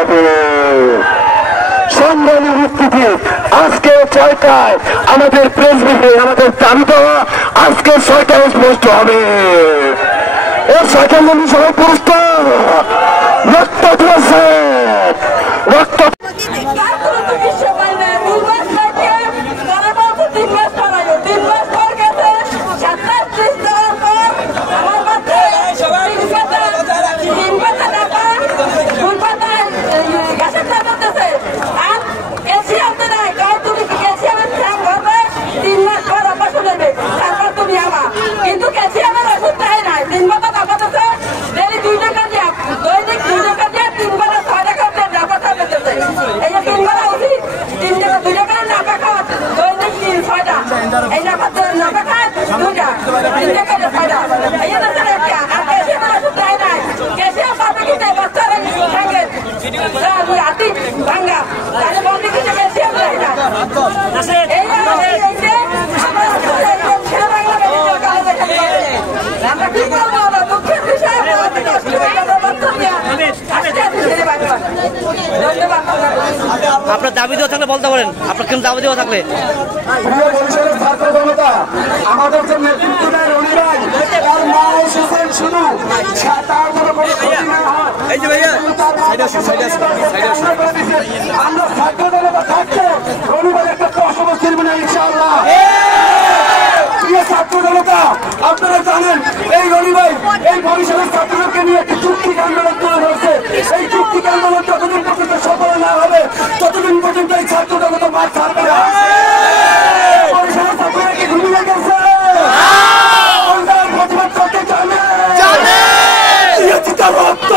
হবে। সংগ্রামী উপস্থিতি, আজকে 6টায় আমাদের প্রেস ব্রিফিং, আমাদের দাবি দেওয়া আজকে 6টায় স্পষ্ট হবে। এই 6টার মধ্যে সবাই প্রস্তুত, রক্ত দিয়েছে, রক্ত আপনার দাবি দেওয়া থাকলে বলতে পারেন, আপনার কেন দাবি দেওয়া থাকলে। ছাত্র জনতা আমাদের যে নেতৃত্ব দেয় রনি ভাই, তার মা এসেছেন শুধু তার কোনো ক্ষতি না হয়। আমরা ছাত্র জনতা থাকছে, রনি ভাই একটা প্রশ্ন ছিলবে না ইনশাআল্লাহ। প্রিয় ছাত্র জনতা, আপনারা জানেন এই রনি ভাই এই বরিশালের ছাত্রদেরকে নিয়ে একটি চুক্তি আন্দোলন তুলে ধরছে। এই চুক্তি আন্দোলন যতদিন পর্যন্ত সফল না হবে ততদিন পর্যন্ত এই ছাত্র জনতা মাঠ ছাড়বে না। বরিশালের ছাত্ররা কি ঘুমিয়ে গেছে? প্রতিবাদ করতে জানে রক্ত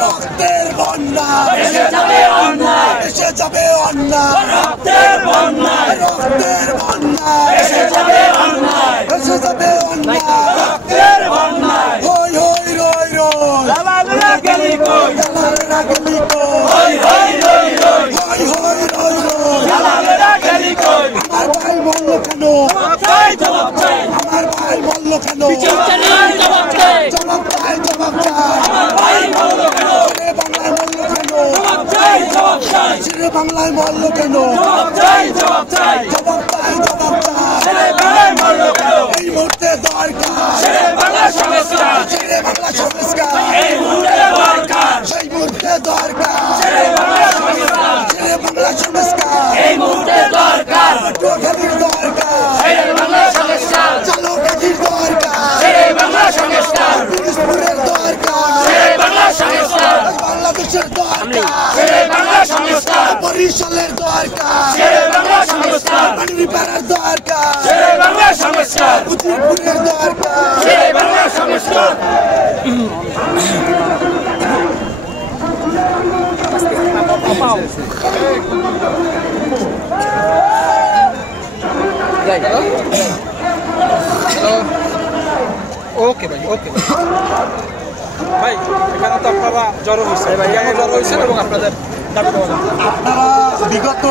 রক্তের বন্যা আমার ভাই বললো কেন জবাব চাই বাংলায় মরলো কেন জবাব চাই এই মুহূর্তে দরকার বাংলা সংস্কার এই মুহূর্তে দরকার বাংলা সংস্কার এই মুহূর্তে দরকার পটুয়াখালীর দরকার বাংলা সংস্কার চালকাঠির দরকার বাংলা সংস্কার দিনাজপুরের দরকার বাংলা সংস্কার বাংলাদেশের দরকার বাংলা সংস্কার বরিশালের দরকার বাংলা সংস্কার পানিপাড়ার দরকার বাংলা সংস্কার উজিরপুরের দরকার বাংলা সংস্কার ওকে ভাই ওকে ভাই এখানে তো আপনারা জড়ো হয়েছে কেন জড়ো হয়েছেন এবং আপনাদের আপনারা বিগত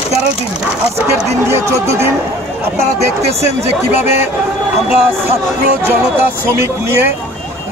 13 দিন আজকের দিন দিয়ে 14 দিন আপনারা দেখতেছেন যে কিভাবে আমরা ছাত্র জনতা শ্রমিক নিয়ে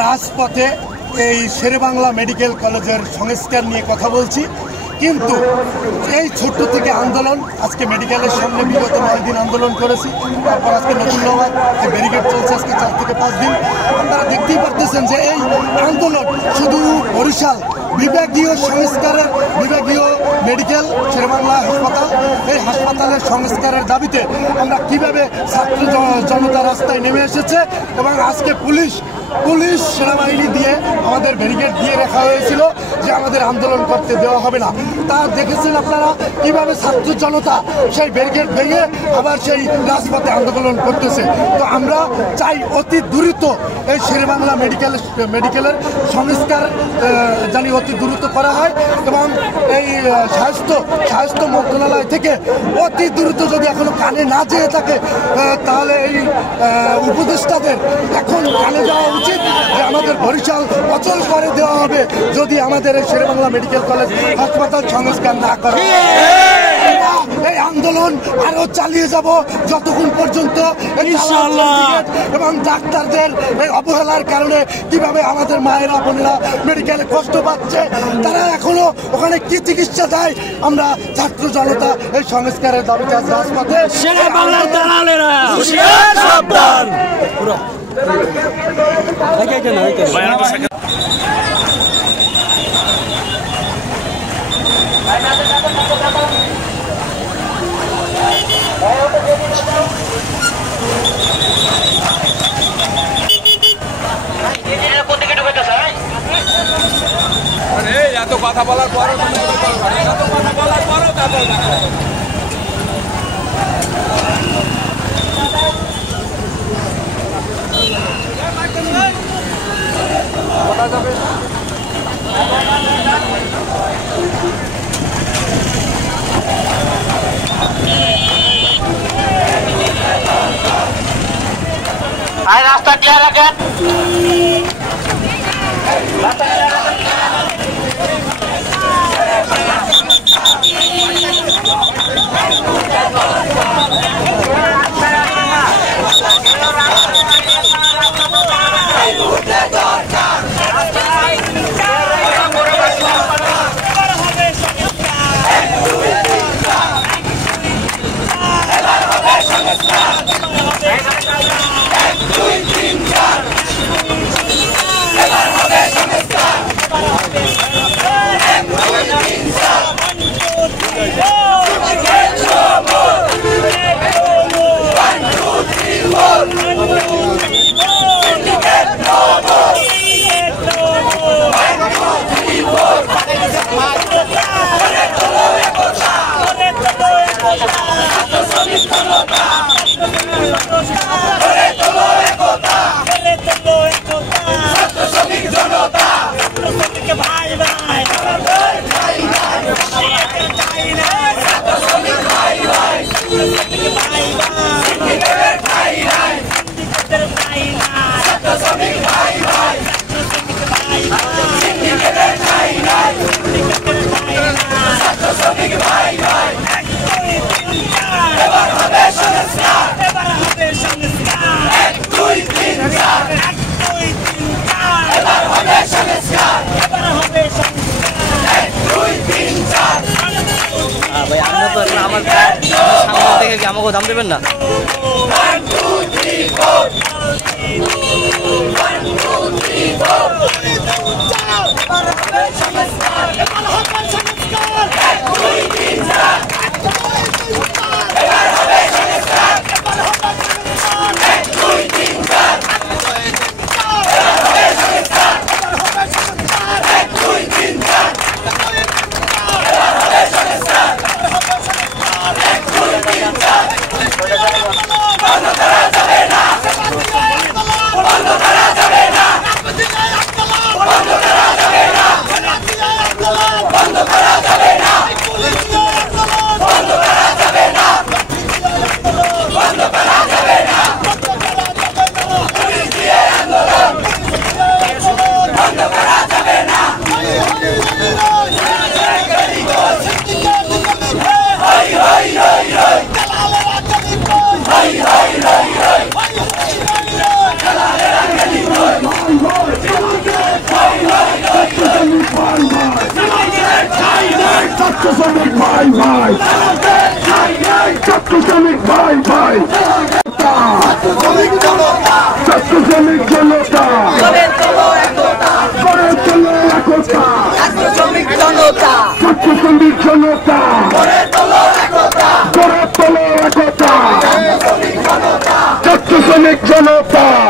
রাজপথে এই শেরেবাংলা মেডিকেল কলেজের সংস্কার নিয়ে কথা বলছি। কিন্তু এই ছোট্ট থেকে আন্দোলন আজকে মেডিকেলের সামনে বিগত 9 দিন আন্দোলন করেছি, তারপর আজকে নতুনবাদ ব্যারিকেড চলছে আজকে 4 থেকে 5 দিন। আপনারা দেখতেই পারতেছেন যে এই আন্দোলন শুধু বরিশাল বিভাগীয় সংস্কারের বিভাগীয় মেডিকেল শেরেবাংলা হাসপাতাল এই হাসপাতালের সংস্কারের দাবিতে আমরা কিভাবে ছাত্র জনতা রাস্তায় নেমে এসেছে এবং আজকে পুলিশ সেনাবাহিনী দিয়ে আমাদের ব্যারিকেড দিয়ে রাখা হয়েছিল যে আমাদের আন্দোলন করতে দেওয়া হবে না। তা দেখেছেন আপনারা কিভাবে ছাত্র জনতা সেই ব্যারিকেড ভেঙে আবার সেই রাজপথে আন্দোলন করতেছে। তো আমরা চাই অতি দ্রুত এই শেরেবাংলা মেডিকেলের সংস্কার জানি অতি দ্রুত করা হয় এবং এই স্বাস্থ্য মন্ত্রণালয় থেকে অতি দ্রুত যদি এখনো কানে না যেয়ে থাকে তাহলে এই উপদেষ্টাদের এখন কানে যাওয়া উচিত যে আমাদের বরিশাল অচল করে দেওয়া হবে যদি আমাদের এই শেরেবাংলা মেডিকেল কলেজ হাসপাতাল সংস্কার না করা। এই আন্দোলন আরো চালিয়ে যাব যতক্ষণ পর্যন্ত এবং ডাক্তারদের এই অবহেলার কারণে কিভাবে আমাদের মায়েরা বোনেরা মেডিকেলে কষ্ট পাচ্ছে, তারা এখনো ওখানে কি চিকিৎসা দেয়। আমরা ছাত্র জনতা এই সংস্কারের দাবিতে রাজপথে এত কথা বলার পরও রাস্তা ক্লিয়ার রাখেন। খাবো, দাম দেবেন না। জনতা